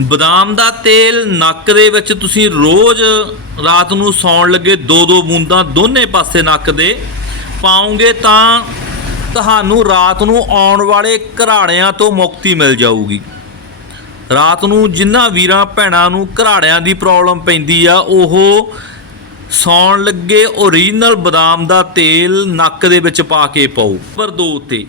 ਬਦਾਮ ਦਾ ਤੇਲ ਨੱਕ ਦੇ ਵਿੱਚ ਤੁਸੀਂ ਰੋਜ਼ ਰਾਤ ਨੂੰ ਸੌਣ ਲੱਗੇ ਦੋ ਦੋ ਬੂੰਦਾਂ ਦੋਨੇ ਪਾਸੇ ਨੱਕ ਦੇ ਪਾਉਂਗੇ ਤਾਂ ਤੁਹਾਨੂੰ ਰਾਤ ਨੂੰ ਆਉਣ ਵਾਲੇ ਘਰਾੜਿਆਂ ਤੋਂ ਮੁਕਤੀ ਮਿਲ ਜਾਊਗੀ। ਰਾਤ ਨੂੰ ਜਿਨ੍ਹਾਂ ਵੀਰਾਂ ਭੈਣਾਂ ਨੂੰ ਘਰਾੜਿਆਂ ਦੀ ਪ੍ਰੋਬਲਮ ਪੈਂਦੀ ਆ, ਉਹ ਸੌਣ ਲੱਗੇ ਓਰੀਜਨਲ ਬਦਾਮ ਦਾ ਤੇਲ ਨੱਕ ਦੇ ਵਿੱਚ ਪਾ ਕੇ ਪਾਓ। ਨੰਬਰ 2 ਤੇ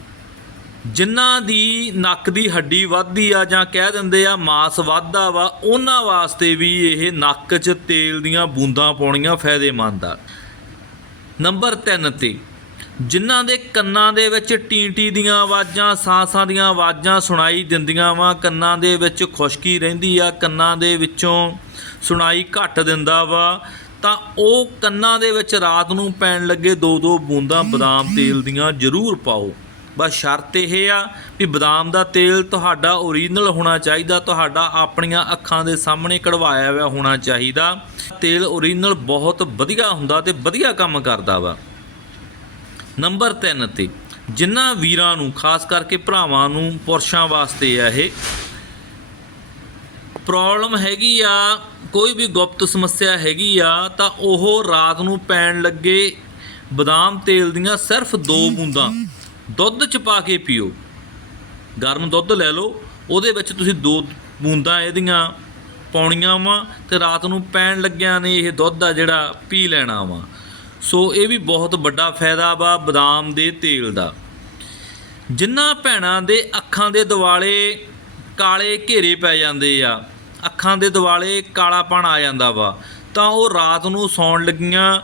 ਜਿਨ੍ਹਾਂ ਦੀ ਨੱਕ ਦੀ ਹੱਡੀ ਵੱਧਦੀ ਆ ਜਾਂ ਕਹਿ ਦਿੰਦੇ ਆ ਮਾਸ ਵੱਧਦਾ ਵਾ, ਉਹਨਾਂ ਵਾਸਤੇ ਵੀ ਇਹ ਨੱਕ 'ਚ ਤੇਲ ਦੀਆਂ ਬੂੰਦਾਂ ਪਾਉਣੀਆਂ ਫਾਇਦੇਮੰਦ ਆ। ਨੰਬਰ 3 ਤੇ, ਜਿਨ੍ਹਾਂ ਦੇ ਕੰਨਾਂ ਦੇ ਵਿੱਚ ਟੀਂਟੀ ਦੀਆਂ ਆਵਾਜ਼ਾਂ, ਸਾਂਸਾਂ ਦੀਆਂ ਆਵਾਜ਼ਾਂ ਸੁਣਾਈ ਦਿੰਦੀਆਂ ਵਾ, ਕੰਨਾਂ ਦੇ ਵਿੱਚ ਖੁਸ਼ਕੀ ਰਹਿੰਦੀ ਆ, ਕੰਨਾਂ ਦੇ ਵਿੱਚੋਂ ਸੁਣਾਈ ਘੱਟ ਦਿੰਦਾ ਵਾ, ਤਾਂ ਉਹ ਕੰਨਾਂ ਦੇ ਵਿੱਚ ਰਾਤ ਨੂੰ ਪੈਣ ਲੱਗੇ ਦੋ ਦੋ ਬੂੰਦਾਂ ਬਦਾਮ ਤੇਲ ਦੀਆਂ ਜ਼ਰੂਰ ਪਾਓ। ਬਸ ਸ਼ਰਤ ਇਹ ਆ ਵੀ ਬਦਾਮ ਦਾ ਤੇਲ ਤੁਹਾਡਾ ਓਰੀਜਨਲ ਹੋਣਾ ਚਾਹੀਦਾ ਤੁਹਾਡਾ ਆਪਣੀਆਂ ਅੱਖਾਂ ਦੇ ਸਾਹਮਣੇ ਕਢਵਾਇਆ ਹੋਇਆ ਹੋਣਾ ਚਾਹੀਦਾ। ਤੇਲ ਓਰੀਜਨਲ ਬਹੁਤ ਵਧੀਆ ਹੁੰਦਾ ਤੇ ਵਧੀਆ ਕੰਮ ਕਰਦਾ ਵਾ। ਨੰਬਰ 3 ਤੇ ਜਿਨ੍ਹਾਂ ਵੀਰਾਂ ਨੂੰ ਖਾਸ ਕਰਕੇ ਭਰਾਵਾਂ ਨੂੰ ਪੁਰਸ਼ਾਂ ਵਾਸਤੇ ਆ ਇਹ ਪ੍ਰੋਬਲਮ ਹੈਗੀ ਆ ਕੋਈ ਵੀ ਗੁਪਤ ਸਮੱਸਿਆ ਹੈਗੀ ਆ ਤਾਂ ਉਹ ਰਾਤ ਨੂੰ ਪੈਣ ਲੱਗੇ ਬਦਾਮ ਤੇਲ ਦੀਆਂ ਸਿਰਫ ਦੋ ਬੂੰਦਾਂ। ਦੁੱਧ ਚ ਪਾ ਕੇ ਪੀਓ। ਗਰਮ ਦੁੱਧ ਲੈ ਲਓ, ਉਹਦੇ ਵਿੱਚ ਤੁਸੀਂ ਦੋ ਬੂੰਦਾਂ ਇਹਦੀਆਂ ਪਾਉਣੀਆਂ ਵਾ ਤੇ ਰਾਤ ਨੂੰ ਪੈਣ ਲੱਗਿਆਂ ਨੇ ਇਹ ਦੁੱਧ ਆ ਜਿਹੜਾ ਪੀ ਲੈਣਾ ਵਾ। ਸੋ ਇਹ ਵੀ ਬਹੁਤ ਵੱਡਾ ਫਾਇਦਾ ਵਾ ਬਦਾਮ ਦੇ ਤੇਲ ਦਾ। ਜਿਨ੍ਹਾਂ ਭੈਣਾਂ ਦੇ ਅੱਖਾਂ ਦੇ ਦਿਵਾਲੇ ਕਾਲੇ ਘੇਰੇ ਪੈ ਜਾਂਦੇ ਆ, ਅੱਖਾਂ ਦੇ ਦਿਵਾਲੇ ਕਾਲਾਪਣ ਆ ਜਾਂਦਾ ਵਾ, ਤਾਂ ਉਹ ਰਾਤ ਨੂੰ ਸੌਣ ਲੱਗੀਆਂ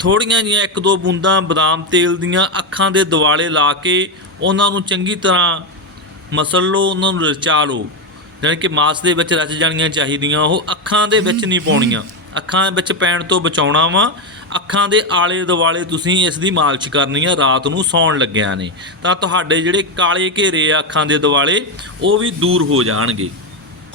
ਥੋੜੀਆਂ ਜੀਆਂ ਇੱਕ ਦੋ ਬੂੰਦਾਂ ਬਦਾਮ ਤੇਲ ਦੀਆਂ ਅੱਖਾਂ ਦੇ ਦਿਵਾਲੇ ਲਾ ਕੇ ਉਹਨਾਂ ਨੂੰ ਚੰਗੀ ਤਰ੍ਹਾਂ ਮਸਲ ਲਓ, ਉਹਨਾਂ ਨੂੰ ਰਚਾ ਲਓ। ਜਾਣੀ ਕਿ ਮਾਸ ਦੇ ਵਿੱਚ ਰਚ ਜਾਣੀਆਂ ਚਾਹੀਦੀਆਂ, ਉਹ ਅੱਖਾਂ ਦੇ ਵਿੱਚ ਨਹੀਂ ਪਾਉਣੀਆਂ। ਅੱਖਾਂ ਵਿੱਚ ਪੈਣ ਤੋਂ ਬਚਾਉਣਾ ਵਾ। ਅੱਖਾਂ ਦੇ ਆਲੇ ਦੁਆਲੇ ਤੁਸੀਂ ਇਸ ਦੀ ਮਾਲਿਸ਼ ਕਰਨੀ ਆ, ਰਾਤ ਨੂੰ ਸੌਣ ਲੱਗਿਆ ਨੇ। ਤਾਂ ਤੁਹਾਡੇ ਜਿਹੜੇ ਕਾਲੇ ਘੇਰੇ ਆ ਅੱਖਾਂ ਦੇ ਦੁਆਲੇ, ਉਹ ਵੀ ਦੂਰ ਹੋ ਜਾਣਗੇ।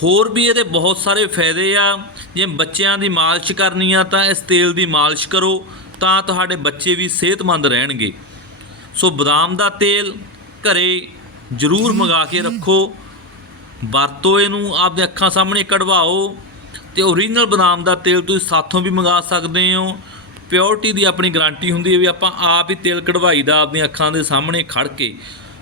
ਹੋਰ ਵੀ ਇਹਦੇ ਬਹੁਤ ਸਾਰੇ ਫਾਇਦੇ ਆ। ਜੇ ਬੱਚਿਆਂ ਦੀ ਮਾਲਿਸ਼ ਕਰਨੀ ਆ ਤਾਂ ਇਸ ਤੇਲ ਦੀ ਮਾਲਿਸ਼ ਕਰੋ। ਤਾਂ ਤੁਹਾਡੇ ਬੱਚੇ ਵੀ ਸਿਹਤਮੰਦ ਰਹਿਣਗੇ। ਸੋ ਬਦਾਮ ਦਾ ਤੇਲ ਘਰੇ ਜ਼ਰੂਰ ਮੰਗਾ ਕੇ ਰੱਖੋ। ਵਰਤੋ ਇਹਨੂੰ ਆਪਦੇ ਅੱਖਾਂ ਸਾਹਮਣੇ ਕਢਵਾਓ। ਤੇ ਓਰੀਜਨਲ ਬਦਾਮ ਦਾ ਤੇਲ ਤੁਸੀਂ ਸਾਥੋਂ ਵੀ ਮੰਗਾ ਸਕਦੇ ਹੋ। ਪਿਓਰਿਟੀ ਦੀ ਆਪਣੀ ਗਾਰੰਟੀ ਹੁੰਦੀ ਹੈ ਵੀ ਆਪਾਂ ਆਪ ਹੀ ਤੇਲ ਕਢਵਾਈਦਾ ਆਪਦੀਆਂ ਅੱਖਾਂ ਦੇ ਸਾਹਮਣੇ ਖੜ ਕੇ।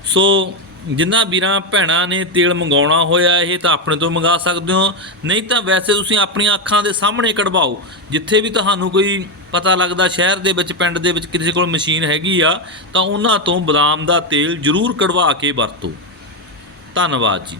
ਸੋ ਜਿਨ੍ਹਾਂ ਵੀਰਾਂ ਭੈਣਾਂ ਨੇ ਤੇਲ ਮੰਗਾਉਣਾ ਹੋਇਆ, ਇਹ ਤਾਂ ਆਪਣੇ ਤੋਂ ਮੰਗਾ ਸਕਦੇ ਹੋ। ਨਹੀਂ ਤਾਂ ਵੈਸੇ ਤੁਸੀਂ ਆਪਣੀਆਂ ਅੱਖਾਂ ਦੇ ਸਾਹਮਣੇ ਕਢਵਾਓ। ਜਿੱਥੇ ਵੀ ਤੁਹਾਨੂੰ ਕੋਈ ਪਤਾ ਲੱਗਦਾ ਸ਼ਹਿਰ ਦੇ ਵਿੱਚ, ਪਿੰਡ ਦੇ ਵਿੱਚ ਕਿਸੇ ਕੋਲ ਮਸ਼ੀਨ ਹੈਗੀ ਆ, ਤਾਂ ਉਹਨਾਂ ਤੋਂ ਬਦਾਮ ਦਾ ਤੇਲ ਜ਼ਰੂਰ ਕਢਵਾ ਕੇ ਵਰਤੋ। ਧੰਨਵਾਦ ਜੀ।